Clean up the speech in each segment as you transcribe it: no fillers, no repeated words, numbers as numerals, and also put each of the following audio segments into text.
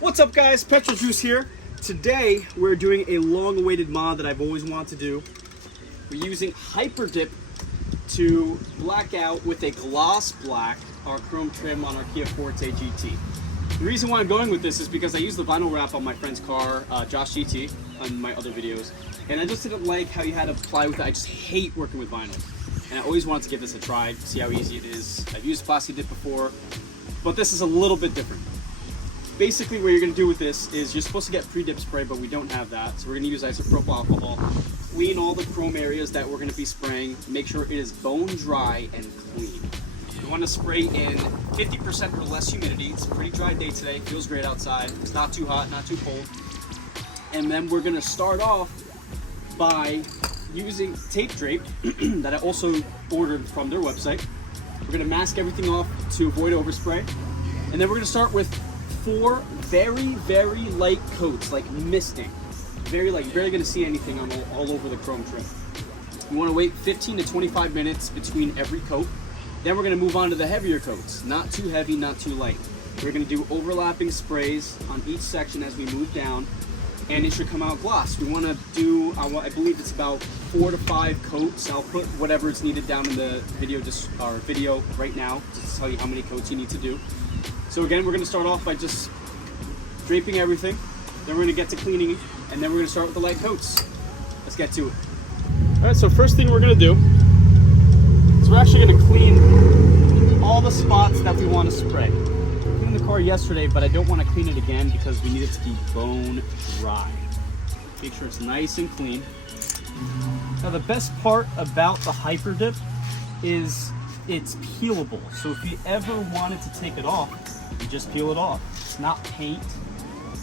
What's up guys, Petrol Juice here. Today we're doing a long-awaited mod that I've always wanted to do. We're using HyperDip to black out with a gloss black our chrome trim on our Kia Forte GT. The reason why I'm going with this is because I use the vinyl wrap on my friend's car, Josh GT, on my other videos, and I just didn't like how you had to apply with it. I just hate working with vinyl, and I always wanted to give this a try, see how easy it is. I've used plastidip before, but this is a little bit different. Basically what you're going to do with this is you're supposed to get pre-dip spray, but we don't have that, so we're going to use isopropyl alcohol, clean all the chrome areas that we're going to be spraying, make sure it is bone dry and clean. You want to spray in 50% or less humidity. It's a pretty dry day today, feels great outside, it's not too hot, not too cold. And then we're going to start off by using tape drape that I also ordered from their website. We're going to mask everything off to avoid overspray, and then we're going to start with 4 very, very light coats, like misting. Very light, you're barely going to see anything on all over the chrome trim. You want to wait 15 to 25 minutes between every coat. Then we're going to move on to the heavier coats. Not too heavy, not too light. We're going to do overlapping sprays on each section as we move down, and it should come out gloss. We want to do, I believe it's about 4 to 5 coats. I'll put whatever is needed down in the video, video right now, just to tell you how many coats you need to do. So again, we're going to start off by just draping everything, then we're going to get to cleaning, and then we're going to start with the light coats. Let's get to it. All right, so first thing we're going to do is we're actually going to clean all the spots that we want to spray. I cleaned the car yesterday, but I don't want to clean it again because we need it to be bone dry. Make sure it's nice and clean. Now the best part about the HyperDip is it's peelable. So if you ever wanted to take it off, you just peel it off. It's not paint.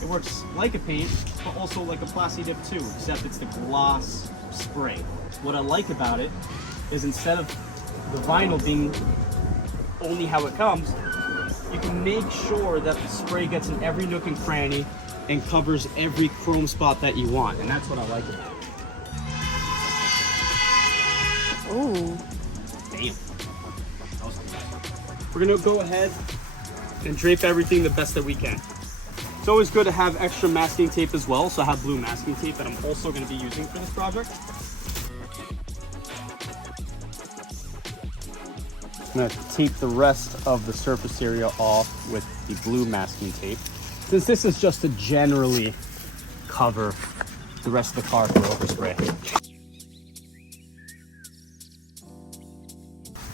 It works like a paint, but also like a plastidip too, except it's the gloss spray. What I like about it is instead of the vinyl being only how it comes, you can make sure that the spray gets in every nook and cranny and covers every chrome spot that you want, and that's what I like about it. Ooh. Damn. We're gonna go ahead and drape everything the best that we can. It's always good to have extra masking tape as well, so I have blue masking tape that I'm also gonna be using for this project. I'm gonna tape the rest of the surface area off with the blue masking tape, since this is just to generally cover the rest of the car for overspray.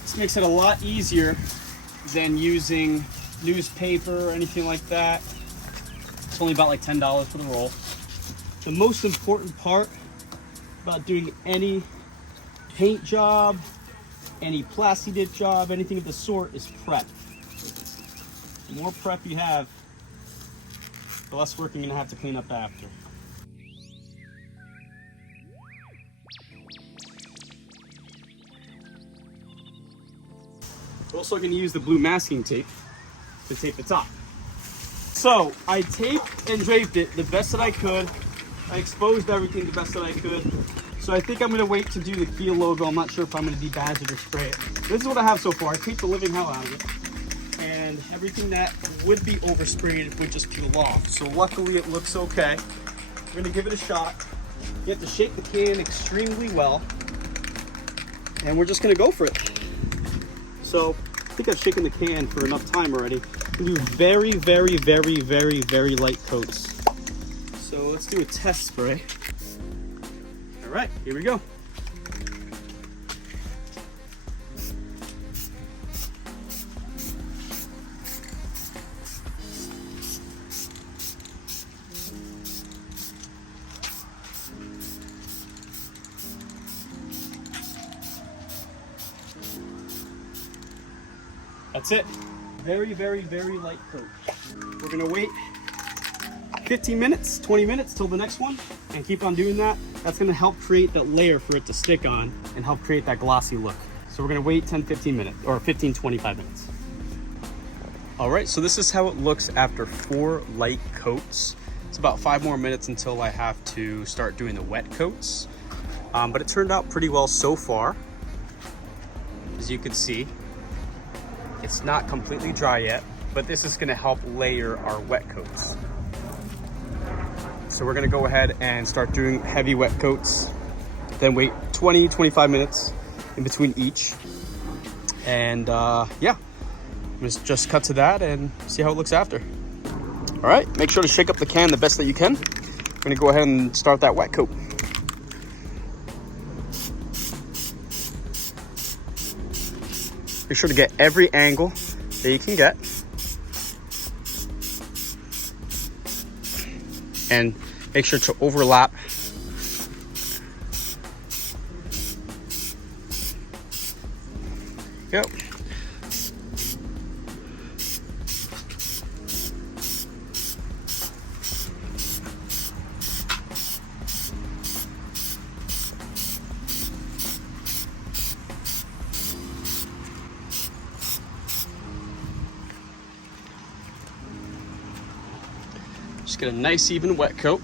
This makes it a lot easier than using newspaper or anything like that. It's only about like $10 for the roll. The most important part about doing any paint job, any plastidip job, anything of the sort is prep. The more prep you have, the less work you're gonna have to clean up after. We're also gonna use the blue masking tape to tape the top. So I taped and draped it the best that I could. I exposed everything the best that I could. So I think I'm gonna wait to do the Kia logo. I'm not sure if I'm gonna debadge it or spray it. This is what I have so far. I taped the living hell out of it. And everything that would be oversprayed would just peel off. So luckily it looks okay. We're gonna give it a shot. You have to shake the can extremely well. And we're just gonna go for it. So I think I've shaken the can for enough time already. We do very, very, very, very, very light coats. So let's do a test spray. All right, here we go. That's it. Very, very, very light coat. We're gonna wait 15 minutes, 20 minutes till the next one, and keep on doing that. That's gonna help create that layer for it to stick on and help create that glossy look. So we're gonna wait 10, 15 minutes, or 15, 25 minutes. All right, so this is how it looks after 4 light coats. It's about 5 more minutes until I have to start doing the wet coats. But it turned out pretty well so far. As you can see, it's not completely dry yet, but this is gonna help layer our wet coats. So we're gonna go ahead and start doing heavy wet coats, then wait 20-25 minutes in between each. And yeah, let's just cut to that and see how it looks after. All right, make sure to shake up the can the best that you can. We're gonna go ahead and start that wet coat. Make sure to get every angle that you can get. And make sure to overlap. Yep. Just get a nice even wet coat.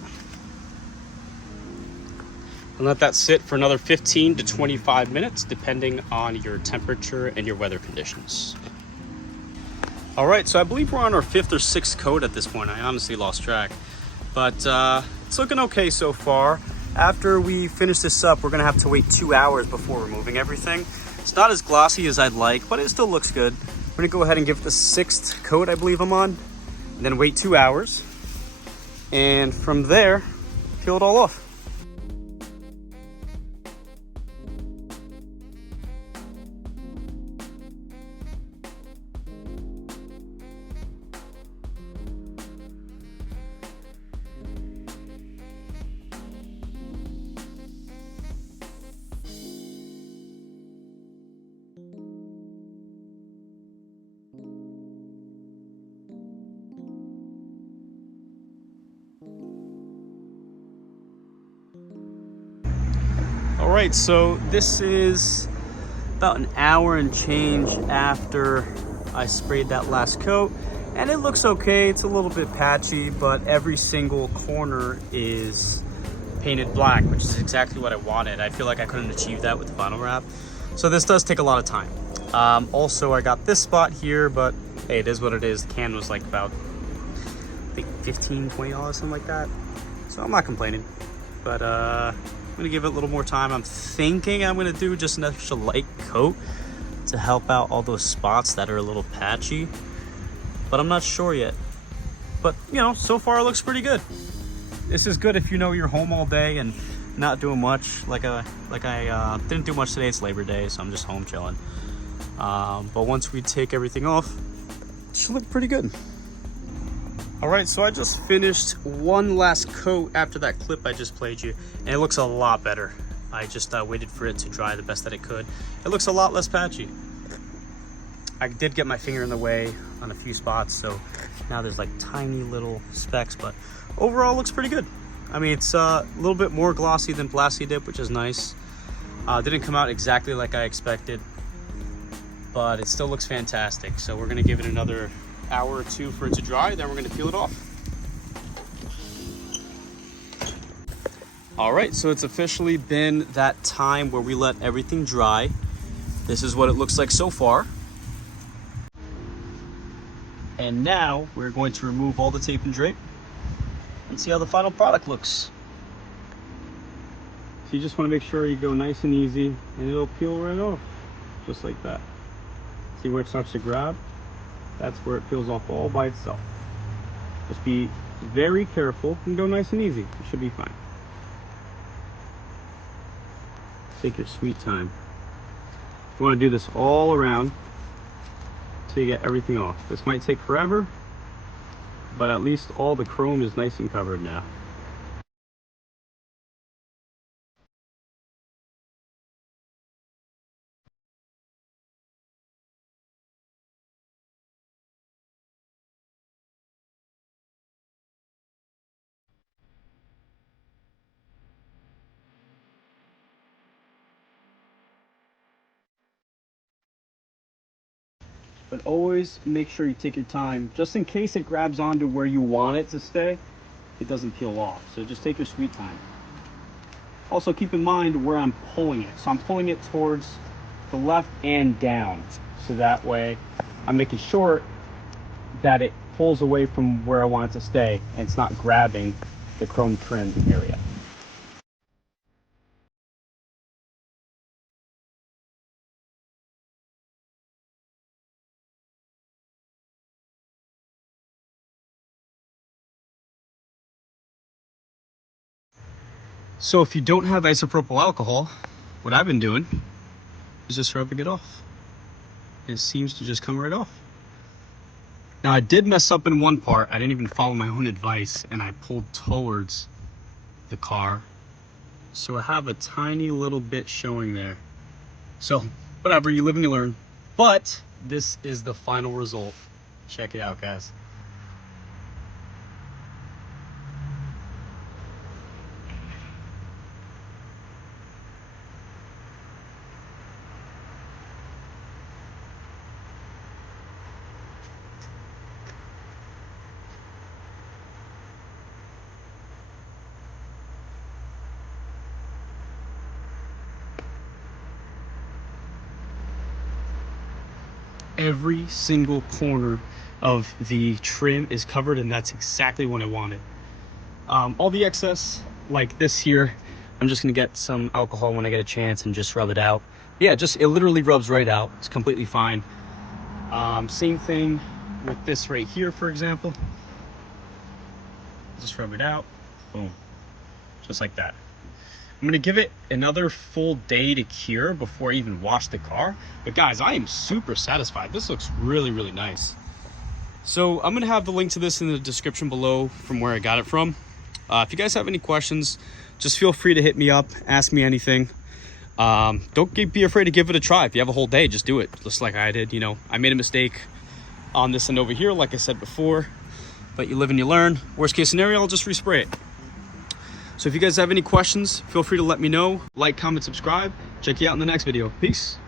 And let that sit for another 15 to 25 minutes, depending on your temperature and your weather conditions. All right, so I believe we're on our 5th or 6th coat at this point. I honestly lost track, but it's looking okay so far. After we finish this up, we're gonna have to wait 2 hours before removing everything. It's not as glossy as I'd like, but it still looks good. We're gonna go ahead and give it the 6th coat I believe I'm on, and then wait 2 hours. And from there, peel it all off. All right, so this is about an hour and change after I sprayed that last coat, and it looks okay. It's a little bit patchy, but every single corner is painted black, which is exactly what I wanted. I feel like I couldn't achieve that with the vinyl wrap, so this does take a lot of time. Also, I got this spot here, but hey, it is what it is. The can was like about, I think $15-20, something like that, so I'm not complaining. But I'm gonna give it a little more time. I'm thinking I'm gonna do just an extra light coat to help out all those spots that are a little patchy, but I'm not sure yet. But you know, so far it looks pretty good. This is good if you know you're home all day and not doing much. Like I didn't do much today. It's Labor Day, so I'm just home chilling. But once we take everything off, it should look pretty good. All right, so I just finished one last coat after that clip I just played you, and it looks a lot better. I just waited for it to dry the best that it could. It looks a lot less patchy. I did get my finger in the way on a few spots, so now there's like tiny little specks, but overall it looks pretty good. I mean, it's a little bit more glossy than plastidip, which is nice. Didn't come out exactly like I expected, but it still looks fantastic. So we're gonna give it another hour or two for it to dry, then we're going to peel it off. All right, so it's officially been that time where we let everything dry. This is what it looks like so far. And now we're going to remove all the tape and drape and see how the final product looks. So you just want to make sure you go nice and easy, and it'll peel right off, just like that. See where it starts to grab? That's where it peels off all by itself. Just be very careful and go nice and easy. It should be fine. Take your sweet time. You want to do this all around until you get everything off. This might take forever, but at least all the chrome is nice and covered now. But always make sure you take your time, just in case it grabs onto where you want it to stay, it doesn't peel off. So just take your sweet time. Also keep in mind where I'm pulling it. So I'm pulling it towards the left and down. So that way I'm making sure that it pulls away from where I want it to stay and it's not grabbing the chrome trim area. So if you don't have isopropyl alcohol, what I've been doing is just rubbing it off. It seems to just come right off. Now I did mess up in one part. I didn't even follow my own advice and I pulled towards the car. So I have a tiny little bit showing there. So whatever, you live and you learn. But this is the final result. Check it out, guys. Every single corner of the trim is covered, and that's exactly what I wanted. All the excess, like this here, I'm just gonna get some alcohol when I get a chance and just rub it out. Yeah, it literally rubs right out. It's completely fine. Same thing with this right here, for example. Just rub it out, boom, just like that. I'm gonna give it another full day to cure before I even wash the car. But guys, I am super satisfied. This looks really, really nice. So I'm gonna have the link to this in the description below from where I got it from. If you guys have any questions, just feel free to hit me up, ask me anything. Don't be afraid to give it a try. If you have a whole day, just do it, just like I did. You know, I made a mistake on this end over here, like I said before, but you live and you learn. Worst case scenario, I'll just respray it. So if you guys have any questions, feel free to let me know. Like, comment, subscribe. Check you out in the next video. Peace.